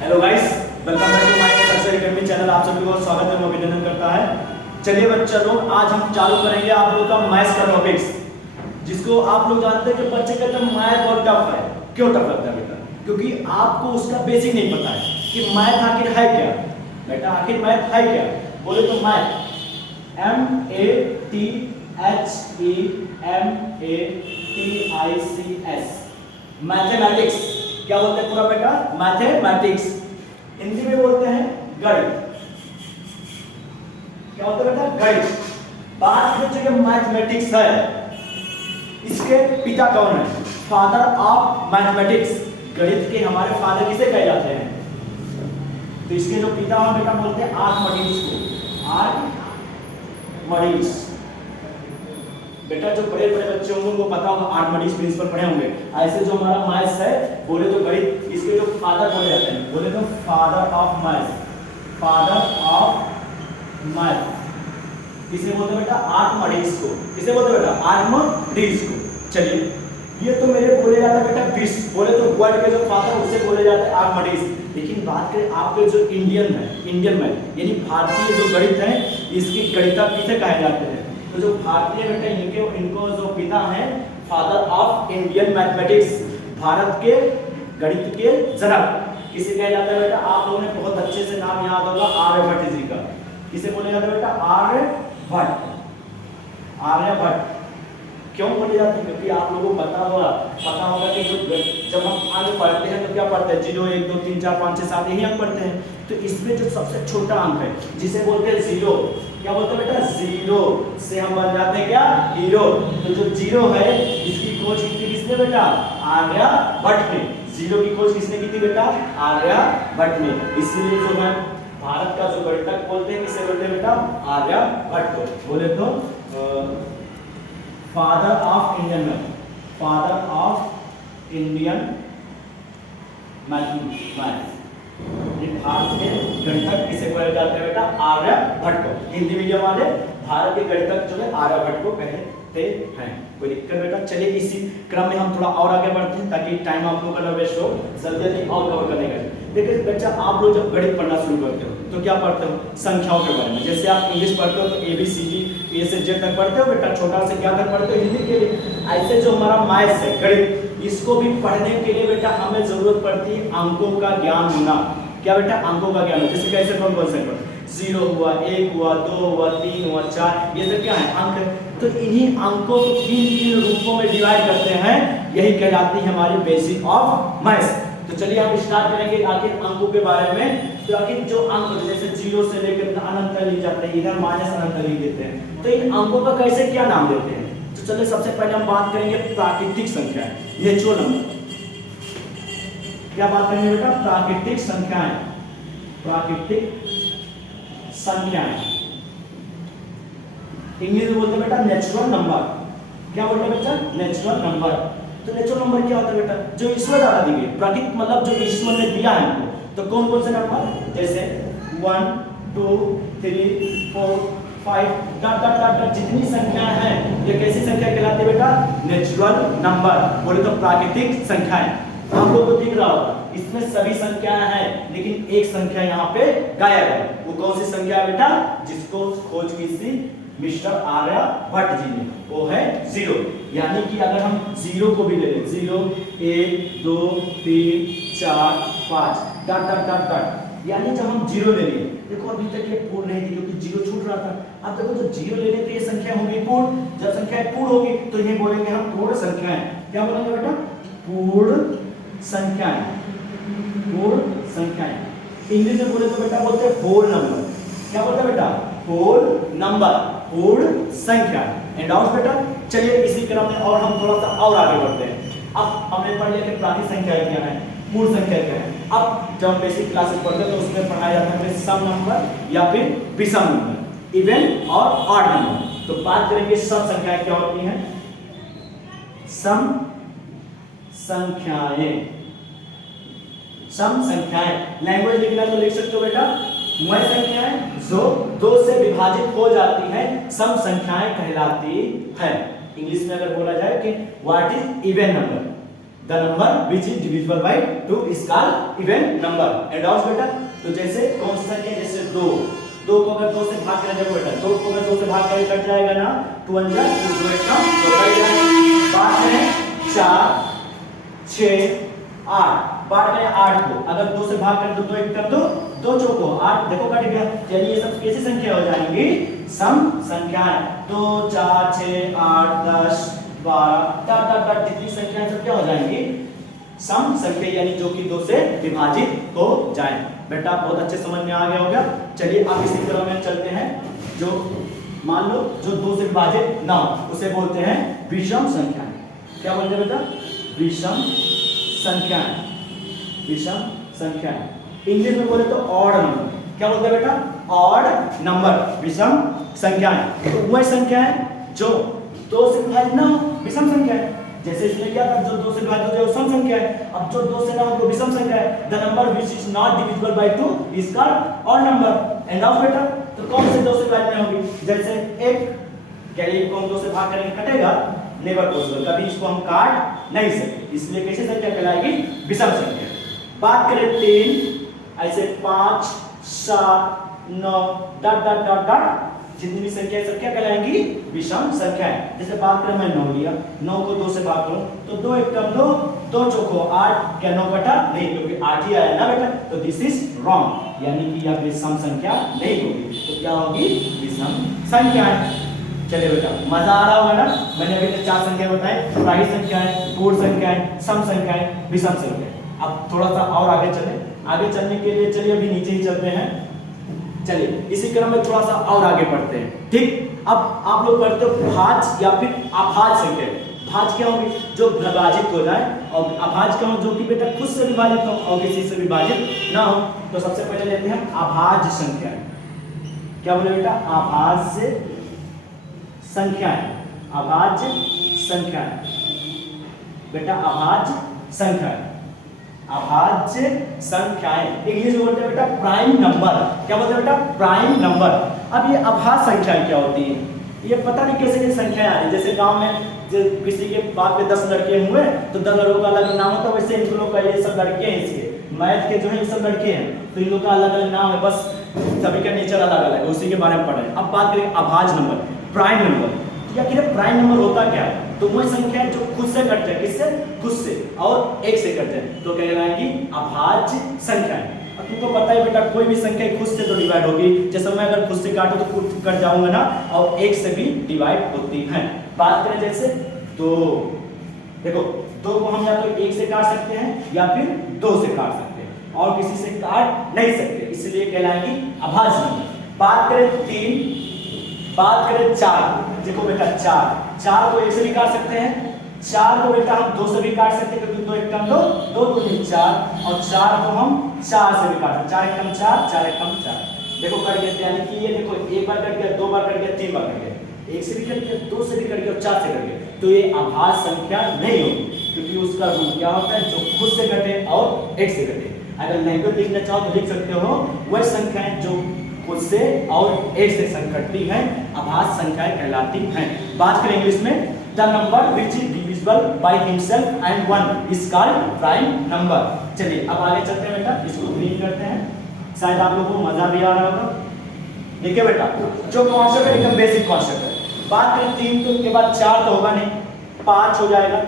Hello guys, welcome back to my success academy channel. आप सभी को स्वागत है, अभिनंदन करता है। चलिए बच्चों लोग, आज हम चालू करेंगे आप लोगों का मैथ्स का टॉपिक्स, जिसको आप लोग जानते हैं कि बच्चे कहते हैं मैथ बहुत टफ है। क्यों टफ लगता है बेटा? क्योंकि आपको उसका बेसिक नहीं पता है कि मैथ आखिर है क्या। बेटा आखिर मैथ है क्या? बोले तो मैथ MATHEMATICS, मैथमेटिक्स। क्या बोलते हैं पूरा बेटा? मैथमेटिक्स। हिंदी में बोलते हैं गणित। क्या होता है बेटा? गणित। बात में जो मैथमेटिक्स है, इसके पिता कौन है? Father of mathematics. गणित के हमारे फादर किसे कहे जाते हैं? तो इसके जो पिता हैं बेटा बोलते हैं आर्कमिडीज को। आर्कमिडीज। बेटा जो बड़े बड़े बच्चे होंगे उनको पता होगा, आर्कमिडीज प्रिंसिपल पढ़े होंगे। ऐसे जो हमारा मैथ्स है, बोले तो गणित, इसके जो फादर बोले जाते हैं, बोले तो father of maths. Father of math किसे बोलते हैं बेटा? आर्कमिडीज को। किसे बोलते हैं बेटा? आर्कमिडीज को। चलिए, ये तो मेरे बोले जाता है बेटा विश, बोले तो वर्ड के जो फादर उसे बोले जाते हैं आर्कमिडीज। लेकिन बात करें आपके जो इंडियन है, इंडियन मैथ यानी भारतीय जो गणित है, इसकी गणिता किसे कहे जाते हैं? तो जो भारतीय बेटा इनको जो पिता हैं, father of Indian mathematics, Bharat के गणित के जनक किसे कहा जाता है बेटा? आप लोगों ने बहुत अच्छे से नाम याद होगा, आर्यभट्ट जी का। किसे बोले जाता है बेटा? आर्यभट्ट। आर्यभट्ट क्यों बोले जाते हैं? क्योंकि आप लोगों को पता होगा कि जब हम अंक पढ़ते हैं तो क्या पढ़ते हैं? 0 1 2 3 4 5 6 7 यही अंक पढ़ते हैं। तो इसमें जो सबसे छोटा अंक है, जिसे बोलते हैं जीरो, क्या बोलते हैं बेटा? जीरो से हम बन जाते हैं क्या? हीरो। तो जो जीरो है, इसकी खोज की किसने बेटा? आर्यभट्ट ने। जीरो की खोज किसने की थी बेटा? आर्यभट्ट ने। इसीलिए जो है भारत का जो गणितज्ञ बोलते हैं, किसे बोलते हैं बेटा? आर्यभट्ट को। बोले तो father of Indian math, father of Indian mathematics. Bharat के गणितज्ञ किसे बोले जाते हैं बेटा? आर्यभट्ट को। हिंदी मीडियम वाले भारत के गणितज्ञ जो है आर्यभट्ट को कहते हैं। कोई दिक्कत बेटा? चलिए इसी क्रम में हम थोड़ा और आगे बढ़ते हैं ताकि टाइम आप लोगों का ना वेस्ट हो, जल्दी जल्दी और कवर करने का। देखिए बच्चा, आप लोग जब गणित पढ़ना शुरू करते हो तो क्या पढ़ते हो? संख्याओं के बारे में। जैसे आप इंग्लिश पढ़ते हो तो ABCD A से Z तक पढ़ते हो बेटा, छोटा से क्या तक पढ़ते हो हिंदी के लिए। ऐसे जो हमारा मैथ्स है, गणित, इसको भी पढ़ने के लिए बेटा हमें जरूरत पड़ती है अंकों का ज्ञान होना। क्या बेटा? अंकों का ज्ञान। जैसे कैसे कौन कौन से? 0 हुआ, 1 हुआ, 2 हुआ, 3 हुआ, 4, ये सब क्या है? अंक है। तो इन्हीं अंकों को तीन रूपों में डिवाइड करते हैं, यही कहलाती है हमारी बेसिक ऑफ मैथ्स। तो चलिए हम स्टार्ट करेंगे आखिर अंकों के बारे में। तो आखिर जो अंक जैसे 0 से लेकर अनंत तक लिख जाते हैं, इधर माइनस अनंत तक लिख देते हैं, तो इन अंकों का कैसे क्या नाम देते हैं? तो चलिए सबसे पहले हम बात करेंगे प्राकृतिक संख्या, नेचुरल नंबर। क्या बात करेंगे बेटा? प्राकृतिक संख्याएं। प्राकृतिक संख्याएं इंग्लिश में बोलते हैं बेटा नेचुरल नंबर। क्या बोलते हैं बेटा? Natural number. तो नेचुरल नंबर क्या होता है बेटा? जो ईश्वर द्वारा दी गई, प्राकृतिक मतलब जो ईश्वर ने दिया है हमको। तो कौन कौन से नंबर? जैसे 1 2 3 4 5 डॉट डॉट डॉट जितनी संख्याएं हैं, ये कैसी संख्या कहलाती है बेटा? Natural number. बोले तो प्राकृतिक संख्याएं। आप लोग को दिख रहा होगा इसमें सभी संख्याएं हैं, लेकिन एक संख्या यहाँ पे गायब है। वो कौन सी संख्या है बेटा? जिसको खोज की थी मिस्टर आर्यभट्ट जी ने, वो है 0। यानी कि अगर हम 0 को भी ले लें, 0 1 2 3 4 5 डॉट डॉट डॉट डॉट, यानी जब हम 0 ले लिए, देखो अभी तक ये पूर्ण नहीं थी क्योंकि 0 छूट रहा था। अब देखो जब 0 ले लें तो ये संख्या होगी पूर्ण। जब संख्या पूर्ण होगी तो ये बोलेंगे हम पूर्ण संख्याएं। क्या बोलेंगे बेटा? पूर्ण संख्याएं। पूर्ण संख्याएं इंग्लिश में बोले तो बेटा बोलते हैं होल नंबर। क्या बोलते हैं बेटा? होल नंबर, पूर्ण संख्या। एंड आउट बेटा। चलिए इसी क्रम में और हम थोड़ा सा और आगे बढ़ते हैं। अब हमने पढ़ लिया कि प्राकृतिक संख्याएं क्या है, पूर्ण संख्या क्या है। अब जब हम बेसिक क्लासेस पढ़ते हैं तो उसमें पढ़ाया जाता है सम नंबर या फिर विषम नंबर, इवन और ऑड नंबर। तो बात करेंगे सम संख्याएं क्या होती हैं। सम संख्याएं, सम संख्याएं लैंग्वेज लिखना तो लिख सकते हो बेटा। वह संख्याएं जो 2 से विभाजित हो जाती हैं सम संख्याएं कहलाती है। इंग्लिश में अगर बोला जाए कि what is even number, the number which is divisible by 2 is called even number. And doubts बेटा? तो जैसे कौन सा संख्या, जैसे 2 को अगर 2 से भाग करें, देखो बेटा 2 को अगर 2 से भाग करें कट जाएगा ना, 2 1 जा 2 2 1 कम 2 कट जाएगा। बात करें 4 6 8, बात करें 8 को अगर 2 से भाग करें तो 2 1 कर दो 2 चौको 8, देखो कट गया। यानी ये सब कैसी संख्या हो जाएंगी? सम संख्याएं। 2 4 6 8 10 12 जितनी संख्याएं सब क्या हो जाएंगी? सम संख्या, यानी जो कि 2 से विभाजित हो जाए। बेटा बहुत अच्छे समझ में आ गया होगा। चलिए अब इसी क्रम में चलते हैं। जो मान लो जो 2 से विभाजित ना हो उसे बोलते हैं विषम संख्याएं। क्या बोलते हैं बेटा? विषम संख्याएं। विषम संख्याएं इंग्लिश में बोले तो ऑड नंबर। क्या बोलते हैं बेटा? ऑड नंबर, विषम संख्याएं। तो वह संख्याएं जो 2 से विभाजित ना हो, विषम संख्या है। जैसे इसमें क्या था, जो 2 से विभाजित हो जाए वो सम संख्या है। अब जो 2 से ना हो वो विषम संख्या है। The number which is not divisible by 2 is called odd number. End of बेटा, तो कौन से 2 से विभाजित नहीं होगी? जैसे 1, क्या ये को हम 2 से भाग करेंगे कटेगा? नेवर पॉसिबल, कभी इसको हम काट नहीं सकते, इसलिए कैसी संख्या कहलाएगी? विषम संख्या। बात करें 3, ऐसे 5 7 9 डॉट डॉट डॉट डॉट जितनी भी संख्या सब क्या कहलाएंगी? विषम संख्याएं। जैसे बात करें मैं 9 लिया, 9 को 2 से भाग करूं तो 2 1 कम 2 2 चौको 8, क्या 9 कटा? नहीं, क्योंकि 8 ही आया ना बेटा, तो दिस इज रॉन्ग, यानी कि यह विषम संख्या नहीं होगी। तो क्या होगी? विषम संख्याएं। चलिए बेटा मजा आ रहा होगा ना? मैंने अभी तक 4 संख्या बताई, प्राइम संख्याएं, पूर्ण संख्याएं, सम संख्याएं, विषम संख्याएं। अब थोड़ा सा और आगे चले। आगे चलने के लिए चलिए अभी नीचे ही चलते हैं। चलिए इसी क्रम में थोड़ा सा और आगे पढ़ते हैं। ठीक, अब आप लोग पढ़ते हो भाज्य या फिर अभाज्य संख्या। भाज्य क्या होगी? जो विभाजित हो जाए, और अभाज्य क्या हो? जो कि बेटा खुद से विभाजित हो और किसी से विभाजित ना हो। तो सबसे पहले लेते हैं अभाज्य संख्या। क्या बोले बेटा? अभाज्य संख्याएं। अभाज्य संख्याएं बेटा, अभाज्य संख्याएं, अभाज्य संख्याएं इंग्लिश में बोलते हैं बेटा प्राइम नंबर। क्या बोलते हैं बेटा? Prime number. अब ये अभाज्य संख्याएं क्या होती है? ये पता नहीं कैसे कैसे संख्याएं आ रही। जैसे गांव में जो किसी के बाप पे 10 लड़के हुए तो 10 लड़कों का अलग नाम होता है, वैसे इन लोग का ये सब लड़के हैं, इसके मैथ के जो है ये सब लड़के हैं, तो इन लोग का अलग अलग नाम है, बस सभी का नेचर अलग अलग है, उसी के बारे में पढ़ रहे हैं। अब बात करें अभाज्य नंबर, प्राइम नंबर। या कि प्राइम नंबर होता क्या है? तो वह संख्या जो खुद से कटते हैं, किससे? खुद से, और 1 से कटते हैं, तो क्या कहलाएंगी? अभाज्य संख्याएं। अब तुमको पता है बेटा कोई भी संख्या खुद से तो डिवाइड होगी। जैसे मैं अगर खुद से काटूं तो खुद कट जाऊंगा ना, और 1 से भी डिवाइड होती है। बात करें जैसे 2, देखो 2 को हम या तो 1 से काट सकते हैं या फिर 2 से काट सकते हैं, और किसी से काट नहीं सकते, इसलिए कहलाएंगी अभाज्य नंबर। बात करें 3, बात करें 4, देखो बेटा 4 को 1 से भी काट सकते हैं, 4 को बेटा हम 2 से भी काट सकते हैं, क्योंकि 2 1 कम 2 2 2 3 4, और 4 को हम 4 से भी काट सकते हैं, 4 1 कम 4 4 1 कम 4, देखो कट गया। यानी कि ये देखो 1 बार कट गया, 2 बार कट गया, 3 बार कट गया, 1 से भी कट गया, 2 से भी कट गया और 4 से कट गया। तो ये अभाज्य संख्या नहीं होगी, क्योंकि उसका रूल क्या होता है? जो खुद से कटे और 1 से कटे। अगर लैंग्वेज लिखना चाहो तो लिख सकते हो, वह संख्याएं जो खुद से और 1 से संकटती हैं अभाज्य संख्याएं कहलाती हैं। बात करें इंग्लिश में, the number which is divisible by himself and 1 is called prime number. चलिए अब आगे चलते हैं बेटा, इसको क्लीन करते हैं, शायद आप लोगों को मजा भी आ रहा होगा। देखिए बेटा जो कॉन्सेप्ट है एकदम बेसिक कॉन्सेप्ट है। बात करें 3 तो के बाद 4 तो होगा नहीं, 5 हो जाएगा,